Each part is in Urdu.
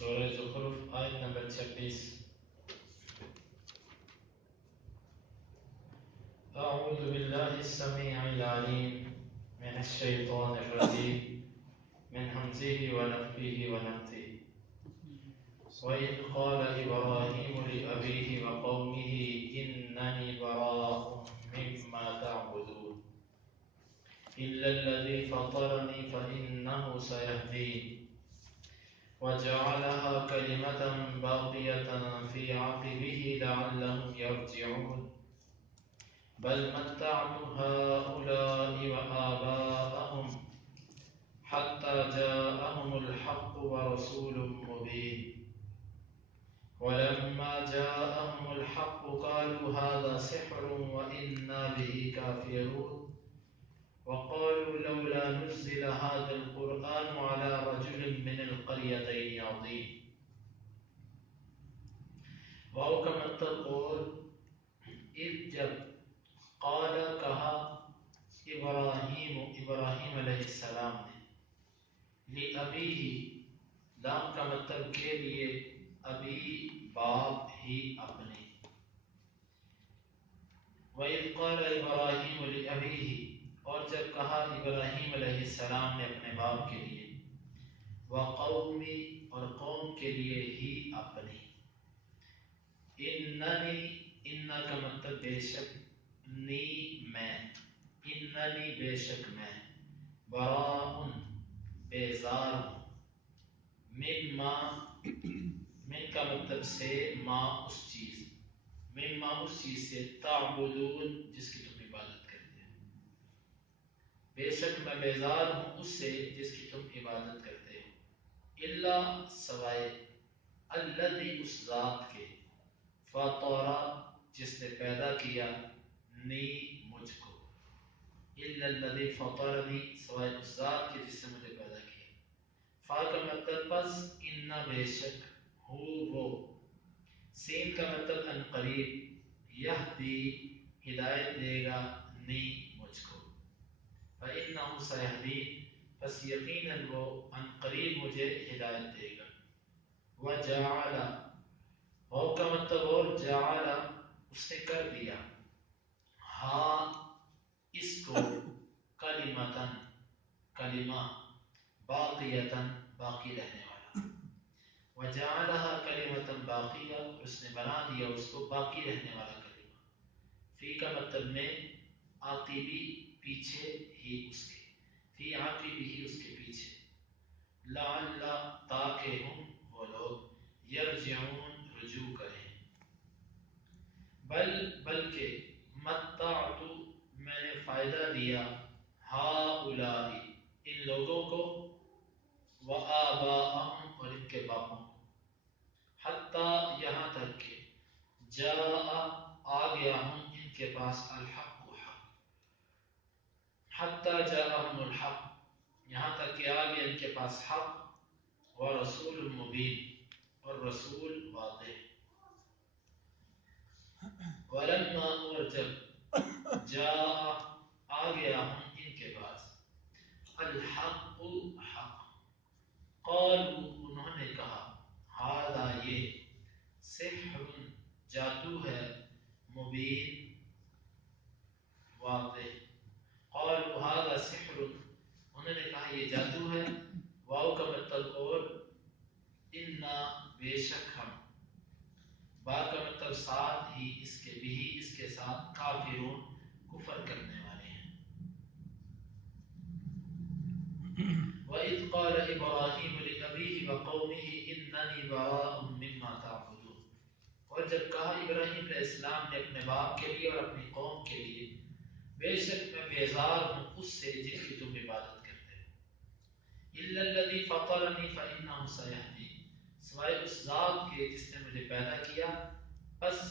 سورہ زخرف آیت نمبر 26۔ اعوذ باللہ السمیع العلیم من الشیطان الرجیم من حمزه ونفخه ونفثه وَإِذْ قَالَ إِبْرَاهِيمُ لِأَبِيهِ وَقَوْمِهِ إِنَّنِي بَرَاءٌ مِّمَّا تَعْبُدُونَ إِلَّا الَّذِي فَطَرَنِي فَإِنَّهُ سَيَهْدِينِ وَجَعَلَهَا كَلِمَةً بَاقِيَةً فِي عَقِبِهِ لَعَلَّهُمْ يَرْجِعُونَ بَلْ مَتَّعْتُ هَٰؤُلَاءِ وَآبَاءَهُمْ حَتَّىٰ جَاءَهُمُ الْحَقُّ وَرَسُولٌ مُّبِينٌ وَلَمَّا جَاءَهُمُ الْحَقُّ قَالُوا هَٰذَا سِحْرٌ وَإِنَّا بِهِ كَافِرُونَ وقالوا لولا نزل هذا القرآن على رجل من القريتين عظيم واو کا مطلب اور جب قال کہا ابراہیم علیہ السلام نے لِأَبِيهِ لام کا مطلب کے لیے ابی باپ ہی اپنے وَإِذْ قَالَ إِبْرَاهِيمُ لِأَبِيهِ اور جب کہا ابراہیم علیہ السلام نے اپنے باپ کے لیے وقومی اور قوم کے لیے ہی اپنی اننی ان کا مطلب بے شک نی میں اننی بے شک میں براء بیزار ہوں مما من کا مطلب سے ما اس چیز مما اس چیز سے تعبدون جس کی تم عبادت کرتے ہو بے شک میں بیزار ہوں اس سے جس کی تم عبادت کرتے ہو الا سوائے الذی اس ذات کے فطر جس نے پیدا کیا نی مجھ کو الا الذی فطرنی سوائے اس ذات کے جس نے مجھے پیدا کیا فا کا مطلب پس ان بے شک ہو وہ سین کا مطلب ان قریب یہدی ہدایت دے گا نی مجھ کو فَإِنَّهُ سَيَهْدِينِ پس یقیناً وہ ان قریب مجھے ہدایت دے گا وَجَعَلَ وہ کا مطلب اور جعل اس نے کر دیا ہاں اس کو کلمتاً کلمہ باقیتاً باقی رہنے والا وَجَعَلَهَا كَلِمَةً بَاقِيَةً اس نے بنا دیا اس کو باقی رہنے والا کلمہ فی کا مطلب میں عاقبی پیچھے ہی اس کے فی عاقبی ہی اس کے پیچھے لعل تاکہ ہم وہ لوگ یرجعون رجوع کریں بلکہ متعت میں نے فائدہ دیا ہؤلاء ان لوگوں کو وآباءہم اور ان کے باپوں کو حتیٰ یہاں تک کہ جاء آ گیا ہم ان کے پاس الحق حق حتیٰ جاءہم الحق یہاں تک کہ آ گیا ان کے پاس حق ورسول مبین اور رسول واضح ولما اور جب جاء آ گیا ہم ان کے پاس الحق حق قالوا انہوں نے کہا ہذا یہ سحر جادو ہے مبین واضح قالوا هذا سحر انہوں نے کہا یہ جادو ہے واو کا مطلب اور انا بے شک ہم با کا مطلب ساتھ ہی اس کے بھی اس کے ساتھ کافرون کفر کرنے والے ہیں وَإِذْ قَالَ إِبْرَاهِيمُ لِأَبِيهِ وَقَوْمِهِ إِنَّنِي بَرَاءٌ مِّمَّا تَعْبُدُونَ اور جب کہا ابراہیم علیہ السلام نے اپنے باپ کے لیے اور اپنی قوم کے لیے بے شک میں بیزار ہوں اس سے جن کی تم عبادت کرتے ہو إِلَّا الَّذِي فَطَرَنِي فَإِنَّهُ سَيَهْدِينِ سوائے اس ذات کے جس نے مجھے پیدا کیا بس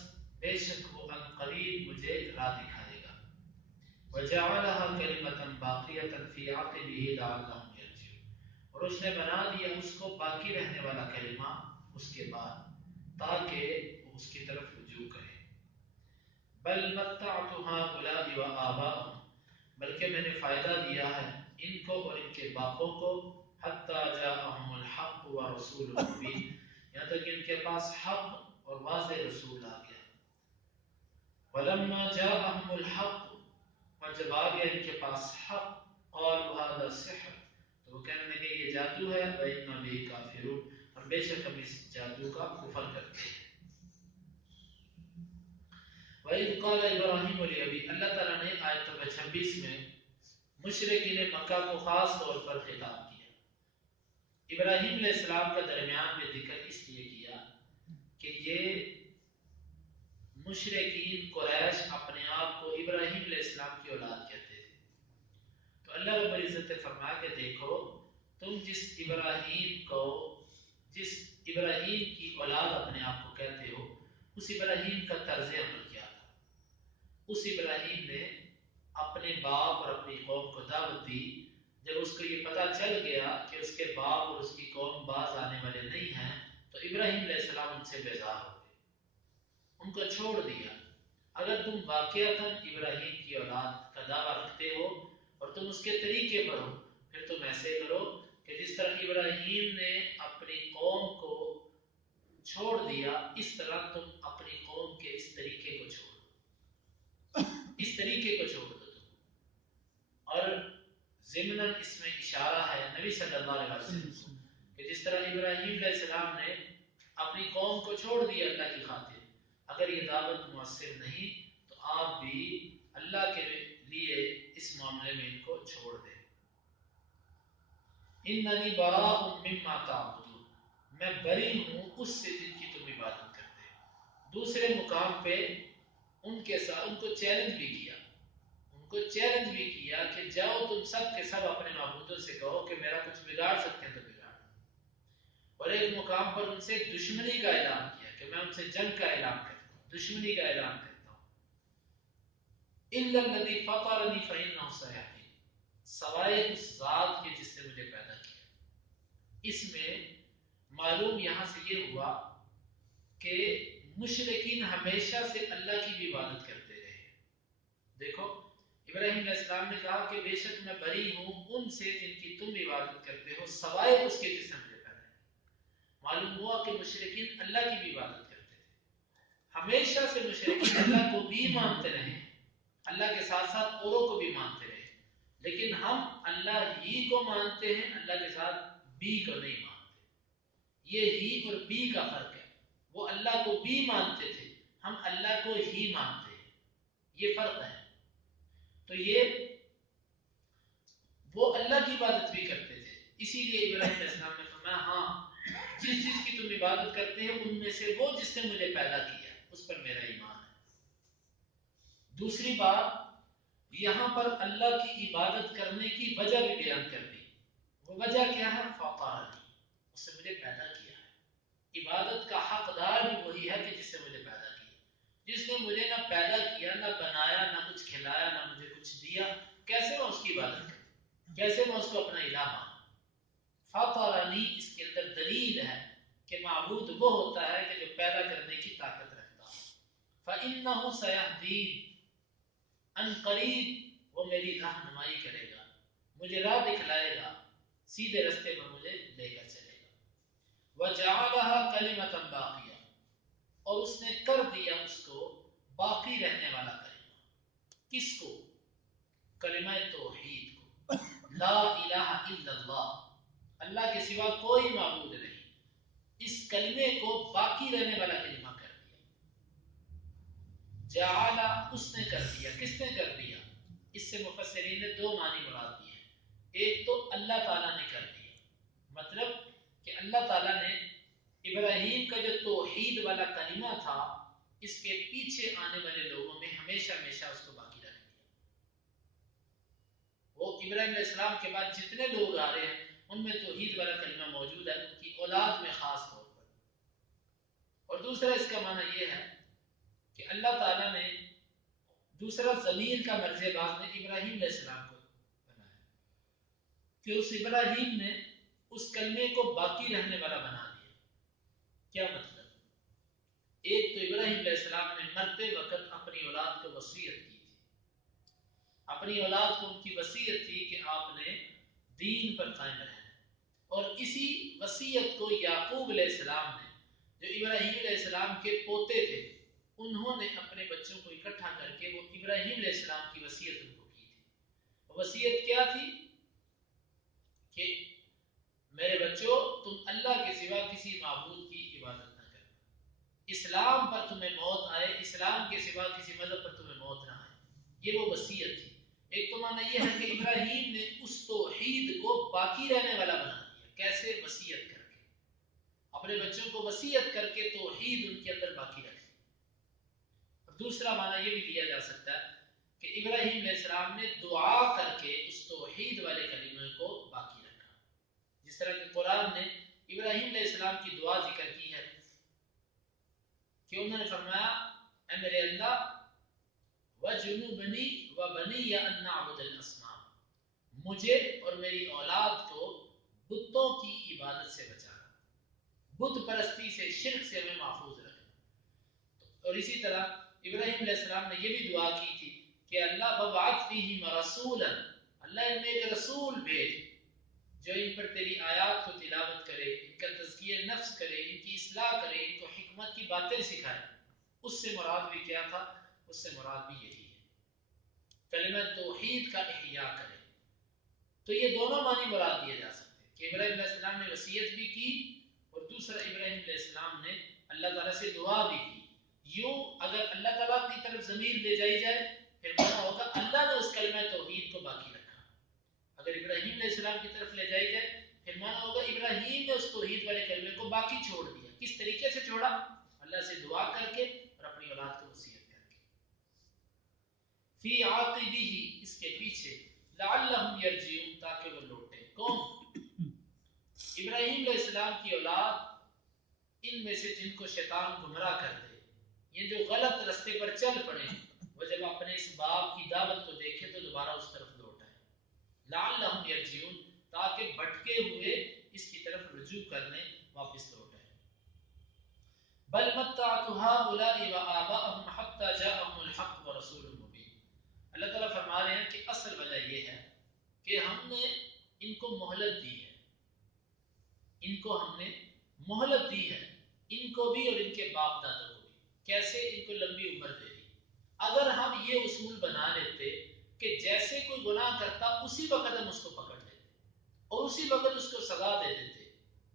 بے شک وہ ان قریب مجھے راہ دکھائے گا وَجَعَلَهَا كَلِمَةً بَاقِيَةً فِي عَقِبِهِ لَعَلَّهُمْ يَرْجِعُونَ اور اس نے بنا دیا اس کو باقی رہنے والا کلمہ اس کے بعد تاکہ وہ اس کی طرف رجوع کرے بل متعت هؤلاء وآباءهم بلکہ میں نے فائدہ دیا ہے ان کو اور ان کے باپوں کو حتی جاءہم الحق ورسول مبین یہاں تک کہ ان کے پاس حق اور واضح رسول آ گیا. وَلَمَّا جَاءَهُمُ الْحَقُّ، اور جب آ گیا ان کے پاس حق، قَالُوا هَذَا سِحْرٌ، تو وہ کہنے لگے یہ جادو ہے، وَإِنَّا بِهِ كَافِرُونَ، اور بے شک ہم اس جادو کا کفر کرتے ہیں. وَإِذْ قَالَ إِبْرَاهِيمُ لِأَبِيهِ، اللہ تعالیٰ نے آیت نمبر 26 میں مشرکین مکہ کو خاص طور پر خطاب کیا. ابراہیم علیہ السلام کا درمیان میں ذکر اس لیے کیا کہ یہ مشرکین قریش اپنے آپ کو ابراہیم علیہ السلام کی اولاد کہتے تھے. تو اللہ رب العزت نے فرمایا کہ دیکھو تم جس ابراہیم کی اولاد اپنے آپ کو کہتے ہو، اس ابراہیم کا طرز عمل کیا تھا. اس ابراہیم نے اپنے باپ اور اپنی قوم کو دعوت دی. جب اس کو یہ پتا چل گیا کہ اس کے باپ اور اس کی قوم باز آنے والے نہیں ہیں، تو ابراہیم علیہ السلام ان سے بیزار ہو گئے، ان کو چھوڑ دیا. اگر تم واقعتاً ابراہیم کی اولاد کا دعویٰ رکھتے ہو اور تم اس کے طریقے پر ہو، پھر تم ایسے کرو کہ جس طرح ابراہیم نے اپنی قوم کو چھوڑ دیا، اس طرح تم اپنی قوم کے اس طریقے کو چھوڑ دو، اس طریقے کو چھوڑ دو تم. اور ضمناً اس میں اشارہ ہے نبی صلی اللہ علیہ وسلم کہ جس طرح ابراہیم علیہ السلام نے اپنی قوم کو چھوڑ دیا اللہ کی خاطر، اگر یہ دعوت مؤثر نہیں تو آپ بھی اللہ کے لیے اس معاملے میں ان کو چھوڑ دیں. اننی براء مما تعبدون، میں بری ہوں اس سے جن کی تم عبادت کرتے ہیں. دوسرے مقام پہ ان کے ساتھ ان کو چیلنج بھی کیا کہ جاؤ تم سب کے سب اپنے معبودوں سے کہو کہ میرا کچھ بگاڑ سکتے ہیں تو بگاڑ. اور ایک مقام پر ان سے دشمنی کا اعلان کیا کہ میں ان سے جنگ کا اعلان کرتا ہوں، دشمنی کا اعلان کرتا ہوں. الا الذی فطرنی فانہ سیہدین، سوائے اس ذات کے جس نے مجھے پیدا کیا. اس میں معلوم یہاں سے یہ ہوا کہ مشرکین ہمیشہ سے اللہ کی بھی عبادت کرتے رہے. دیکھو ابراہیم علیہ السلام نے کہا کہ بے شک میں بری ہوں ان سے جن کی تم عبادت کرتے ہو، سوائے اس کے جس نے مجھے پیدا کیا. معلوم ہوا کہ مشرکین اللہ کی بھی عبادت کرتے تھے. ہمیشہ سے مشرکین اللہ کو بھی مانتے رہے، اللہ کے ساتھ ساتھ اوروں کو بھی مانتے رہے، لیکن ہم اللہ ہی کو مانتے ہیں، اللہ کے ساتھ بھی کو نہیں مانتے. یہ ہی اور بھی کا فرق ہے. وہ اللہ کو بھی مانتے تھے، ہم اللہ کو ہی مانتے ہیں، یہ فرق ہے. تو یہ وہ اللہ کی عبادت بھی کرتے تھے. اسی لیے ابراہیم علیہ السلام نے فرمایا ہاں جس کی تم عبادت کرتے ہیں ان میں سے وہ جس نے مجھے پیدا کیا اس پر میرا ایمان ہے. دوسری بات یہاں پر اللہ کی عبادت کرنے کی وجہ بھی بیان کر دی. وہ وجہ کیا ہے؟ فطرنی، اس نے مجھے پیدا کیا ہے. عبادت کا حقدار بھی وہی ہے کہ جس نے مجھے پیدا کیا. جس نے مجھے نہ پیدا کیا، نہ بنایا، نہ کچھ کھلایا، نہ مجھے کچھ دیا، کیسے میں اس کی عبادت کروں، کیسے میں اس کو اپنا الہ مانوں؟ فطرنی اس کے اندر دلیل ہے کہ معبود وہ ہوتا ہے کہ جو پیدا کرنے کی طاقت رکھتا ہے. فإنہ سیہدین، ان قریب وہ میری رہنمائی کرے گا، مجھے راہ دکھلائے گا، سیدھے رستے پر مجھے لے کر چلے گا. وجعلها کلمۃ باقیہ، اور اس نے کر دیا اس کو باقی رہنے والا کلمہ. کس کو؟ کلمہ توحید کو. لا الہ الا اللہ، اللہ کے سوا کوئی معبود نہیں. اس کلمے کو باقی رہنے والا کلمہ کر دیا. جعل، اس نے کر دیا. کس نے کر دیا؟ اس سے مفسرین نے دو معنی مراد دیے ہیں. ایک تو اللہ تعالیٰ نے کر دیا، مطلب کہ اللہ تعالیٰ نے ابراہیم کا جو توحید والا کلمہ تھا اس کے پیچھے آنے والے لوگوں میں ہمیشہ ہمیشہ اس کو باقی رکھ دیا. وہ ابراہیم علیہ السلام کے بعد جتنے لوگ آ رہے ہیں ان میں توحید والا کلمہ موجود ہے، ان کی اولاد میں خاص طور پر. اور دوسرا اس کا معنی یہ ہے کہ اللہ تعالیٰ نے دوسرا ضمیر کا مرجع باز نے ابراہیم علیہ السلام کو بنایا کہ اس ابراہیم نے اس کلمے کو باقی رہنے والا بنا دیا. کیا مطلب؟ ایک تو ابراہیم علیہ السلام نے مرتے وقت اپنی اولاد کو وصیت کی تھی، اپنی اولاد کو ان کی وصیت تھی کہ آپ نے دین پر قائم رہنا. اور اسی وصیت کو یعقوب علیہ السلام نے جو ابراہیم علیہ السلام کے پوتے تھے، انہوں نے اپنے بچوں کو اکٹھا کر کے وہ ابراہیم علیہ السلام کی وصیت ان کو کی تھی۔ وصیت کیا تھی کہ میرے بچوں، تم اللہ کے سوا کسی معبود کی عبادت نہ کرنا، اسلام پر تمہیں موت آئے، اسلام کے سوا کسی مذہب پر تمہیں موت نہ آئے۔ یہ وہ وصیت تھی۔ ایک تو معنی یہ ہے کہ ابراہیم نے اس توحید کو باقی رہنے والا بنا دیا۔ کیسے؟ وصیت کر کے، اپنے بچوں کو وصیت کر کے توحید ان کے اندر باقی رکھی۔ اور دوسرا معنی یہ بھی لیا جا سکتا ہے کہ ابراہیم علیہ السلام نے دعا کر کے اس توحید والے کلمے کو باقی رکھا، جس طرح کہ قرآن نے ابراہیم علیہ السلام کی دعا ذکر کی ہے کہ انہوں نے فرمایا اے میرے اللہ وَجُنُوبْنِي وَبَنِيَّ أَن نَّعْبُدَ الْأَصْنَامَ، مجھے اور میری اولاد کو بتوں کی عبادت سے بچانا، بت پرستی سے، شرک سے ہمیں محفوظ رکھنا۔ اور اسی طرح ابراہیم علیہ السلام نے یہ بھی دعا کی تھی کہ اللہ وَبْعَثْ فِيهِمْ رَسُولًا، اللہ ان میں ایک رسول بھیج جو ان پر تیری آیات کو تلاوت کرے، ان کا تزکیہ نفس کرے، ان کی اصلاح کرے، ان کو حکمت کی باتیں سکھائے۔ اس سے مراد بھی کیا تھا؟ اس سے مراد بھی یہی ہے، کلمہ توحید کا احیاء کرے۔ تو یہ دونوں معنی مراد دیے جا سکتے ہیں کہ ابراہیم علیہ السلام نے وصیت بھی کی، اور دوسرا ابراہیم علیہ السلام نے اللہ تعالیٰ سے دعا بھی کی۔ یوں اگر اللہ تعالیٰ کی طرف ضمیر لے جائی جائے پھر مانا ہوگا اللہ نے اس کلمہ توحید کو باقی رکھا۔ اگر ابراہیم علیہ السلام کی طرف لے جائی جائے پھر مانا ہوگا ابراہیم نے اس توحید والے کلمے کو باقی چھوڑ دیا۔ کس طریقے سے چھوڑا؟ اللہ سے دعا کر کے اور اپنی اولاد کو وصیت کر کے۔ فی عاقبہ، اس کے پیچھے، لعلہم یرجعون، تاکہ وہ لوٹیں۔ کون؟ ابراہیم علیہ السلام کی اولاد، ان میں سے جن کو شیطان گمراہ کر دے، یہ جو غلط رستے پر چل پڑے، وہ جب اپنے اس باپ کی دعوت کو دیکھے تو دوبارہ اس طرف لوٹ آئے۔ لعلہم یرجعون، تاکہ بھٹکے ہوئے اس کی طرف رجوع کرنے واپس لوٹ آئے۔ بل متعت هؤلاء وآباءهم حتى جاءهم الحق ورسول مبين، اللہ تعالیٰ فرما رہے ہیں کہ اصل وجہ یہ ہے کہ ہم نے ان کو مہلت دی ہے، ان کو ہم نے مہلت دی ہے، ان کو بھی اور ان کے باپ دادوں کو بھی۔ کیسے؟ ان کو لمبی عمر دے دی۔ اگر ہم یہ اصول بنا لیتے کہ جیسے کوئی گناہ کرتا اسی وقت ہم اس کو پکڑ لیتے اور اسی وقت اس کو سزا دے دیتے،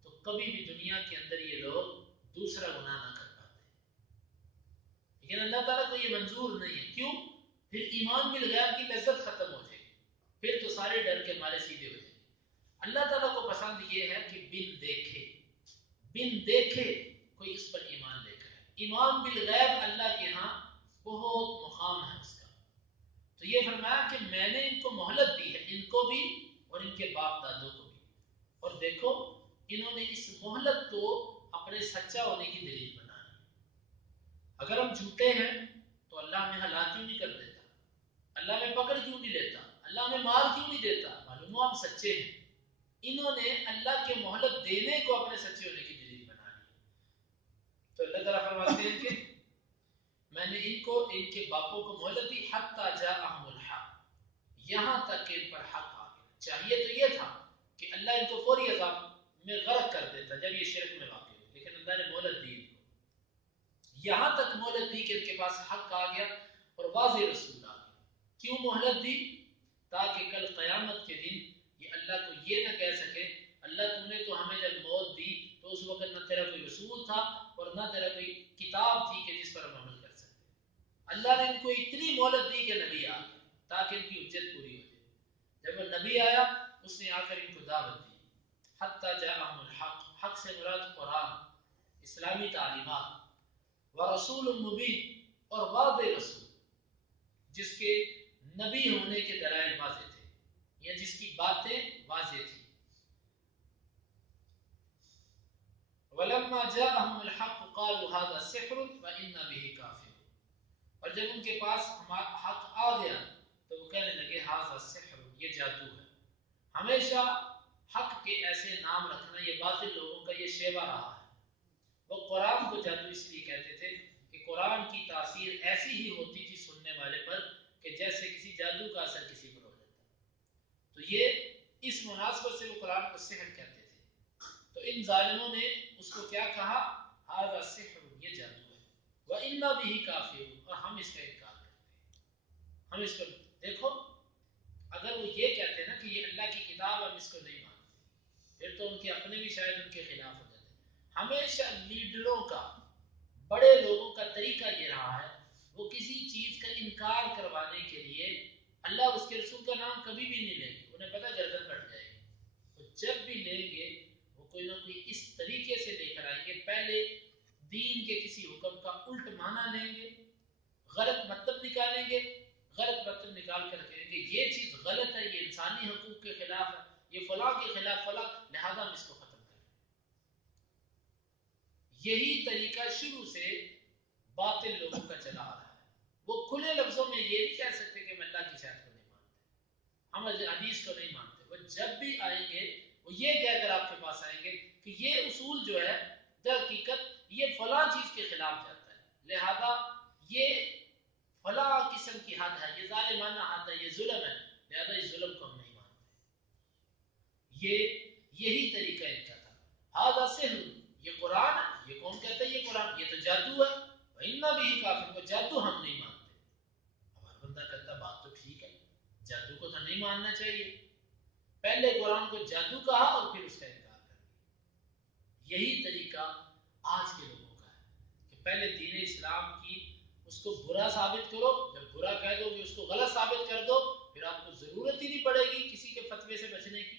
تو کبھی بھی دنیا کے اندر یہ لوگ دوسرا گناہ نہ کر پاتے۔ لیکن اللہ تعالیٰ کو یہ منظور نہیں ہے۔ کیوں؟ پھر ایمان بالغیب کی لذت ختم ہو جائے گی، پھر تو سارے ڈر کے مارے سیدھے ہو جائیں گے۔ اللہ تعالیٰ کو پسند یہ ہے کہ بن دیکھے کوئی اس پر ایمان لے کر ہے۔ ایمان بالغیب اللہ کے ہاں بہت مقام ہے اس کا۔ تو یہ فرمایا کہ میں نے ان کو مہلت دی ہے، ان کو بھی اور ان کے باپ دادوں کو بھی۔ اور دیکھو انہوں نے اس مہلت کو اپنے سچا ہونے کی دلیل بنا لی۔ اگر ہم جھوٹے ہیں تو اللہ ہمیں ہلاک کیوں نہیں کر دیتا؟ اللہ ہمیں پکڑ کیوں نہیں لیتا؟ اللہ ہمیں مار کیوں نہیں دیتا؟ معلوم ہو ہم سچے ہیں۔ انہوں نے اللہ کے مہلت دینے کو اپنے سچے ہونے کی دلیل بنا لی۔ تو اللہ تعالیٰ فرماتے ہیں کہ میں نے ان کو، ان کے باپوں کو مہلت دی، حتی جاءہم الحق، یہاں تک کہ ان پر حق آ گیا۔ چاہیے تو یہ تھا کہ اللہ ان کو فوری عذاب میں غرق کر دیتا جب یہ شرک میں واقع ہوئے، لیکن اللہ نے مہلت دی ان کو، یہاں تک مہلت دی کہ ان کے پاس حق آ گیا اور واضح رسول آ گیا۔ کیوں مہلت دی؟ تاکہ کل قیامت کے دن یہ اللہ کو یہ نہ کہہ سکے اللہ تم نے تو ہمیں جب موت دی تو اس وقت نہ تیرا کوئی رسول تھا اور نہ تیرا کوئی کتاب تھی کہ جس پر ہم عمل کر سکتے۔ اللہ نے ان کو اتنی مہلت دی کہ نبی آ گیا تاکہ ان کی حجت پوری ہو جائے۔ جب وہ نبی آیا اس نے آ کر ان کو دعوت دی۔ حتی جاءہم الحق، حق سے مراد قرآن، اسلامی تعلیمات، ورسول مبین، اور واضح رسول جس کے نبی ہونے کے دلائل واضح تھے یا جس کی باتیں واضح تھیں۔ وَلَمَّا جَاءَهُمُ الْحَقُّ قَالُوا هَذَا سِحْرٌ وَإِنَّا بِهِ كَافِرُونَ، اور جب ان کے پاس حق آ گیا تو وہ کہنے لگے هَذَا سِحْرٌ، یہ جادو ہے۔ ہمیشہ حق کے ایسے نام رکھنا یہ باطل لوگوں کا یہ شیوا رہا ہے۔ وہ قرآن کو جادو اس لیے کہتے تھے کہ قرآن کی تاثیر ایسی ہی ہوتی تھی سننے والے پر کہ جیسے کسی جادو کا اثر کسی پر ہو جاتا۔ تو یہ اس مناسبت سے وہ قرآن کو سحر کہتے تھے۔ تو ان ظالموں نے اس کو کیا کہا؟ هذا سحر، یہ جادو ہے، وَإِنَّا بِهِ كَافِرُونَ، اور ہم اس کا انکار کرتے ہیں، ہم اس کو دیکھو اگر وہ یہ کہتے ہیں نا کہ یہ اللہ کی کتاب ہم اس کو نہیں مانتے، پھر تو ان کے اپنے بھی شاید ان کے خلاف ہو جاتے ہیں۔ ہمیشہ لیڈروں کا، بڑے لوگوں کا طریقہ یہ رہا ہے، وہ کسی چیز کا انکار کروانے کے لیے اللہ اور اس کے رسول کا نام کبھی بھی نہیں لیں گے، انہیں پتہ گردن کٹ جائے گی، وہ جب بھی لیں گے وہ کوئی نہ کوئی اس طریقے سے لے کر آئیں گے، پہلے دین کے کسی حکم کا الٹ معنی لیں گے، غلط مطلب نکالیں گے، غلط مطلب نکال کر کہیں گے یہ چیز غلط ہے، یہ انسانی حقوق کے خلاف ہے، یہ فلاں کے خلاف فلاں، لہذا ہم اس کو ختم کریں۔ یہی طریقہ شروع سے باطل لوگوں کا چلا آ رہا ہے۔ وہ کھلے لفظوں میں یہ نہیں کہہ سکتے کہ ہم اللہ کی شاید کو نہیں مانتے، ہم حدیث کو نہیں مانتے، وہ جب بھی آئیں گے وہ یہ کہہ کر آپ کے پاس آئیں گے کہ یہ اصول جو ہے در حقیقت یہ فلاں چیز کے خلاف جاتا ہے، لہذا یہ فلاں قسم کی حد ہے، یہ ظالمانہ حد ہے، یہ ظلم ہے، لہذا اس ظلم کو ہم نہیں مانتے۔ یہی طریقہ ان کا تھا۔ ھذا سحر، یہ قرآن ہے، یہ کون کہتا ہے یہ قرآن، یہ تو جادو ہے، وَإِنَّا بِهِ كَافِرُونَ، وہ جادو ہم نہیں مانتے۔ اب ہر بندہ کہتا بات تو ٹھیک ہے، جادو کو تو نہیں ماننا چاہیے، پہلے قرآن کو جادو کہا اور پھر اس کا انکار کر دیا۔ یہی طریقہ آج کے لوگوں کا ہے کہ پہلے دین اسلام کی اس کو برا ثابت کرو، جب برا کہہ دو گے اس کو غلط ثابت کر دو، پھر آپ کو ضرورت ہی نہیں پڑے گی کسی کے فتوے سے بچنے کی،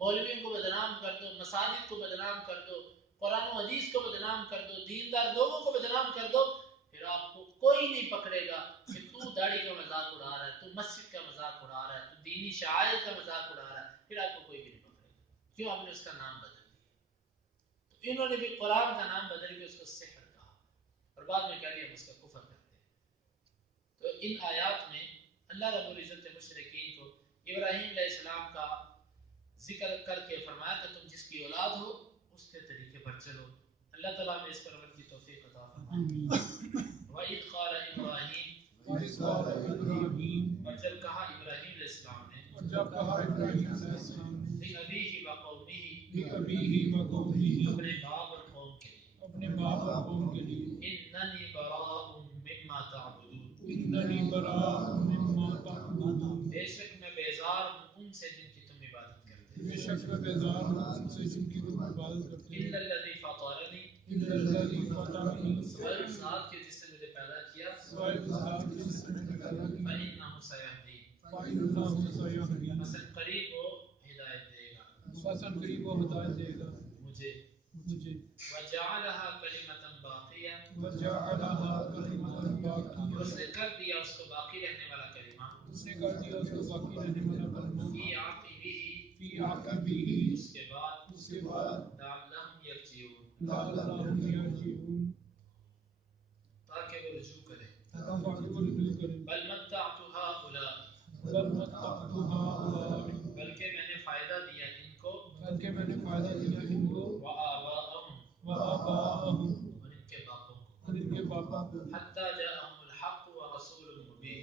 مولویوں کو بدنام کر دو، مساجد کو بدنام کر دو، قرآن و حدیث کو بدنام کر دو، دیندار لوگوں کو بدنام کر دو، پھر آپ کو کوئی نہیں پکڑے گا کہ تو داڑھی کا مذاق اڑا رہا ہے، تو مسجد کا مذاق اڑا رہا ہے، تو دینی شعائر کا مذاق اڑا رہا ہے، پھر آپ کو کوئی بھی نہیں پکڑے گا، کیوں؟ آپ نے اس کا نام بدل دیا۔ تو انہوں نے بھی قرآن کا نام بدل کے اس کو سحر کہا اور بعد میں کہہ دیا ہم اس کا کفر کرتے ہیں۔ تو ان آیات میں اللہ رب العزت نے مشرکین کو ابراہیم علیہ السلام کا ذکر کر کے فرمایا کہ تم جس کی اولاد ہو اس کے طریقے پر چلو، اللہ تعالیٰ نے اس پر عمل کی توفیق عطا فرمائے۔ وَإِذْ قَالَ إِبْرَاهِيمُ، اور جب کہا ابراہیم علیہ السلام نے لِأَبِيهِ وَقَوْمِهِ، اپنے باپ اور قوم کے لیے، إِنَّنِي بَرَاءٌ مِّمَّا تَعْبُدُونَ، بے شک میں بیزار ہوں ان سے جن کی تم عبادت کرتے ہو، إِلَّا الَّذِي فَطَرَنِي، سوائے اس ذات کے جس نے مجھے پیدا کیا، فَإِنَّهُ سَيَهْدِينِ، مثلا قریب وہ ہدایت دے گا مجھے، وَجَعَلَهَا كَلِمَةً بَاقِيَةً، اور اس نے کر دیا اس کو باقی رہنے والا کلمہ، فِي عَقِبِهِ، اس کے بعد، لَعَلَّهُمْ يَرْجِعُونَ، تاکہ وہ رجوع کرے، بل متعت هؤلاء، بلکہ میں نے فائدہ دیا ان کو، وآباءهم، اور ان کے باپوں کو، حتی جاءهم الحق ورسول مبین،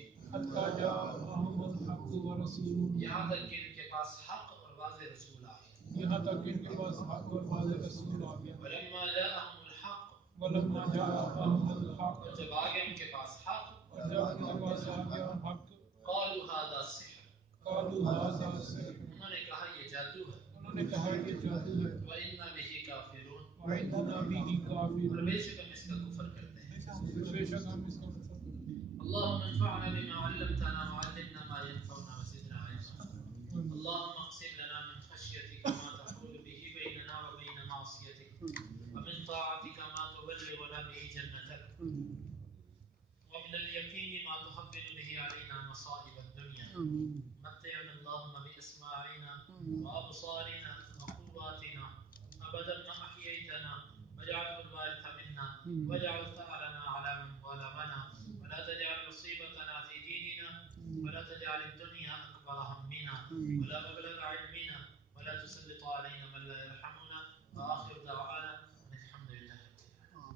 یہاں تک کہ ان کے پاس حق اور واضح رسول آ گیا، ولما جاءهم الحق، اور جب آ گیا ان کے پاس حق، قالوا هذا سحر، انہوں نے کہا یہ جادو ہے، وَإِنَّا بِهِ كَافِرُونَ، اور بے شک ہم اس کا کفر کرتے ہیں۔ اللهم انفعنا بما علمتنا وعلمنا ما ينفعنا وزدنا علما، اللهم اقسم لنا من خشيتك ما تحول به بيننا وبين معصيتك، ومن طاعتك ما تبلغنا به جنتك، ومن اليقين ما تهون به علينا مصائب الدنيا، متعنا اللهم بأسماعنا وأبصارنا وقواتنا أبدا ما أحييتنا، واجعله الوارث منا، واجعل ثأرنا على من ظلمنا، ولا تجعل مصيبتنا في ديننا، ولا تجعل الدنيا أكبر همنا ولا